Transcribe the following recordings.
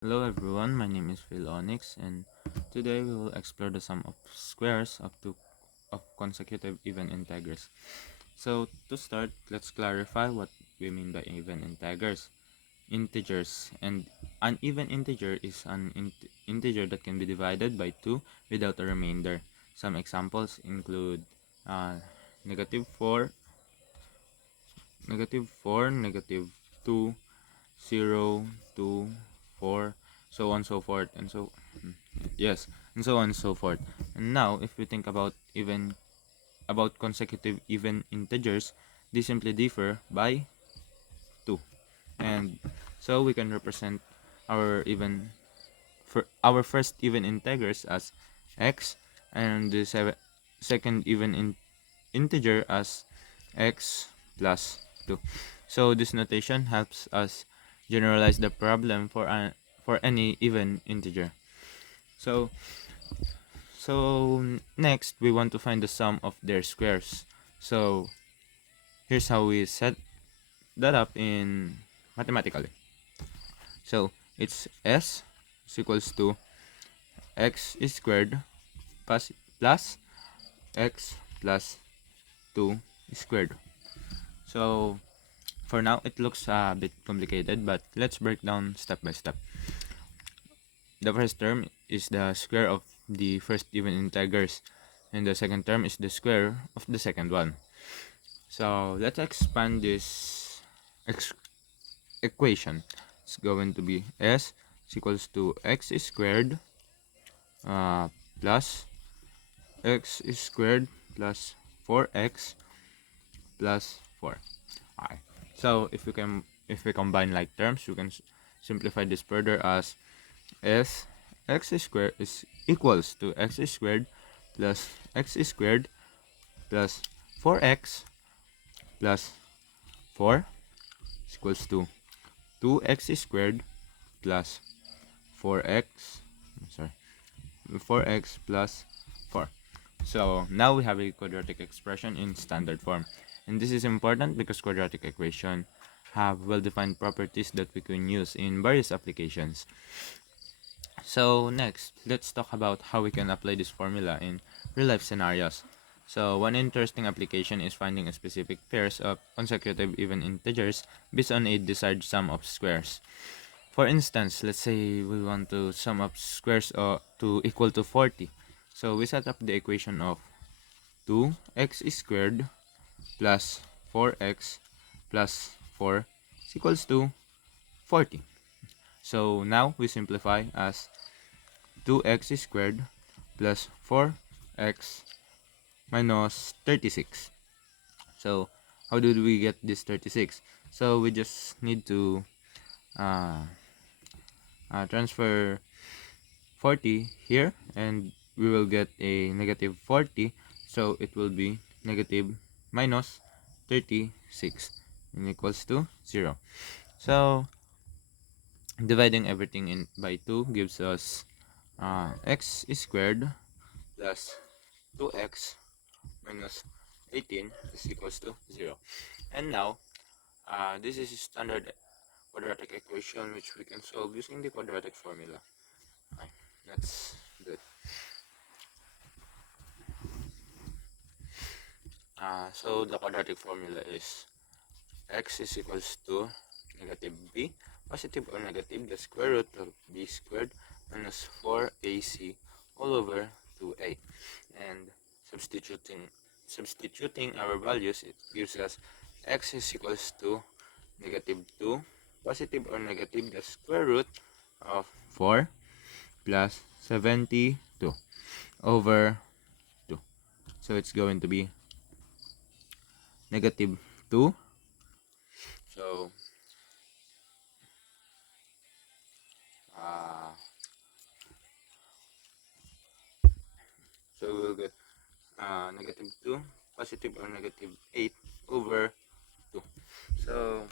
Hello everyone, my name is Phil Onyx, and today we will explore the sum of squares of consecutive even integers. So to start, let's clarify what we mean by even integers. Integers, and an even integer is an integer that can be divided by 2 without a remainder. Some examples include uh, negative 4, negative 2, 0, 2, 4, so on so forth, and so yes, and so on and so forth. And now if we think about consecutive even integers, they simply differ by 2. And so we can represent our even for our first even integers as x, and the second even integer as x plus 2. So this notation helps us generalize the problem for any even integer. So next we want to find the sum of their squares. So here's how we set that up in mathematically. So it's s is equals to x squared plus x plus 2 squared. So for now it looks a bit complicated, but let's break down step by step. The first term is the square of the first even integers, and the second term is the square of the second one. So let's expand this equation. It's going to be s is equals to x squared uh, plus x squared plus 4x plus 4. Okay. So if we combine like terms, we can simplify this further as s x squared is equals to x squared plus x squared plus 4x plus 4 is equals to 2x squared plus 4x sorry 4x plus 4. So now we have a quadratic expression in standard form, and this is important because quadratic equations have well-defined properties that we can use in various applications. So next, let's talk about how we can apply this formula in real-life scenarios. So one interesting application is finding a specific pairs of consecutive even integers based on a desired sum of squares. For instance, let's say we want to sum up squares to equal to 40. So we set up the equation of 2x squared plus 4x plus 4 is equals to 40. So now we simplify as 2x squared plus 4x minus 36. So how did we get this 36? So we just need to uh, transfer 40 here, and we will get a negative 40, so it will be negative minus 36 and equals to 0. So dividing everything in by 2 gives us x squared plus 2x minus 18 is equals to 0. And now this is a standard quadratic equation which we can solve using the quadratic formula. Okay, that's good. So the quadratic formula is x is equals to negative b, positive or negative, the square root of b squared minus 4ac all over 2a. And substituting our values, it gives us x is equals to negative 2, positive or negative, the square root of 4 plus 72 over 2. So it's going to be negative 2. So uh, we'll get negative 2, positive or negative 8 over 2. So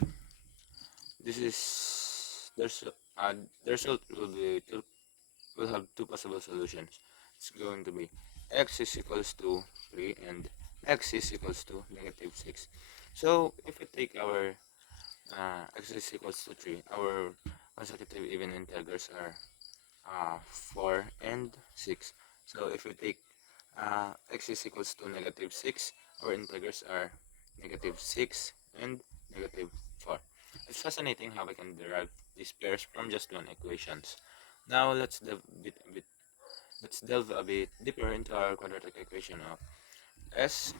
this is there's the result will have two possible solutions. It's going to be x is equals to 3 and x is equals to negative 6. So if we take our x is equals to 3, our consecutive even integers are 4 and 6. So if we take x is equals to negative 6, our integers are negative 6 and negative 4. It's fascinating how we can derive these pairs from just one equations. Now let's delve a bit deeper into our quadratic equation of s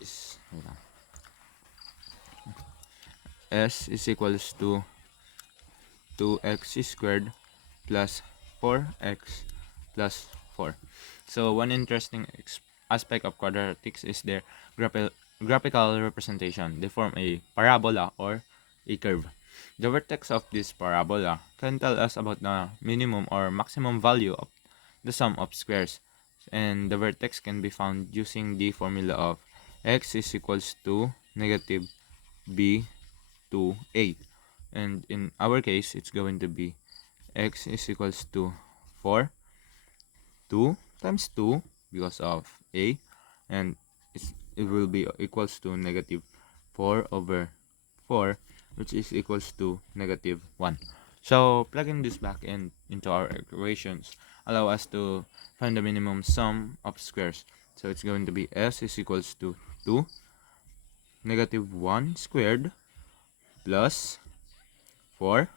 is equals to 2x squared plus 4x plus 4. So one interesting aspect of quadratics is their graphical representation. They form a parabola or a curve. The vertex of this parabola can tell us about the minimum or maximum value of the sum of squares, and the vertex can be found using the formula of x is equals to negative b to a, and in our case it's going to be x is equals to 4, 2 times 2 because of a, and it will be equals to negative 4 over 4, which is equals to negative 1. So plugging this back into our equations allow us to find the minimum sum of squares. So it's going to be s is equals to 2 negative 1 squared plus 4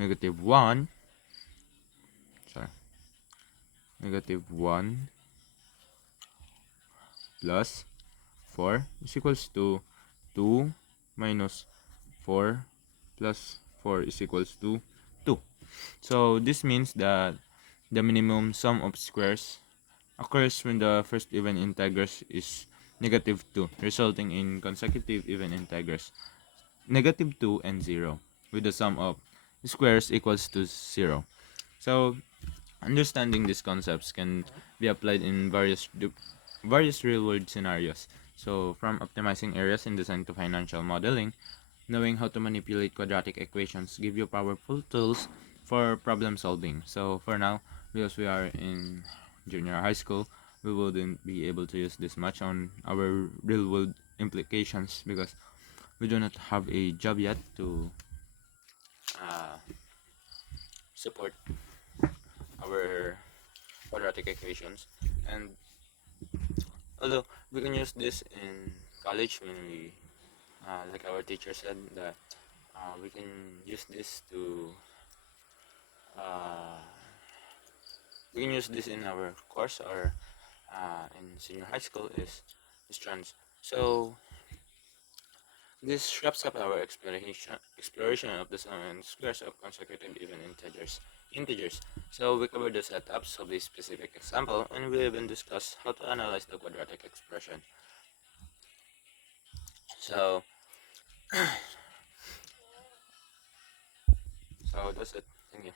negative 1, sorry, negative 1 plus 4 is equals to 2 minus 4 plus 4 is equals to 2. So this means that the minimum sum of squares occurs when the first even integers is negative 2, resulting in consecutive even integers negative 2 and 0, with the sum of squares equals to 0. So understanding these concepts can be applied in various real-world scenarios. So from optimizing areas in design to financial modeling, knowing how to manipulate quadratic equations give you powerful tools for problem solving. So for now, because we are in junior high school, we wouldn't be able to use this much on our real-world implications because we do not have a job yet to uh, support our quadratic equations. And although we can use this in college when we, like our teacher said, that we can use this to, uh, we can use this in our course or in senior high school is strands. So this wraps up our exploration of the sum and squares of consecutive even integers. So we covered the setups of this specific example, and we even discussed how to analyze the quadratic expression. So, so that's it. Thank you.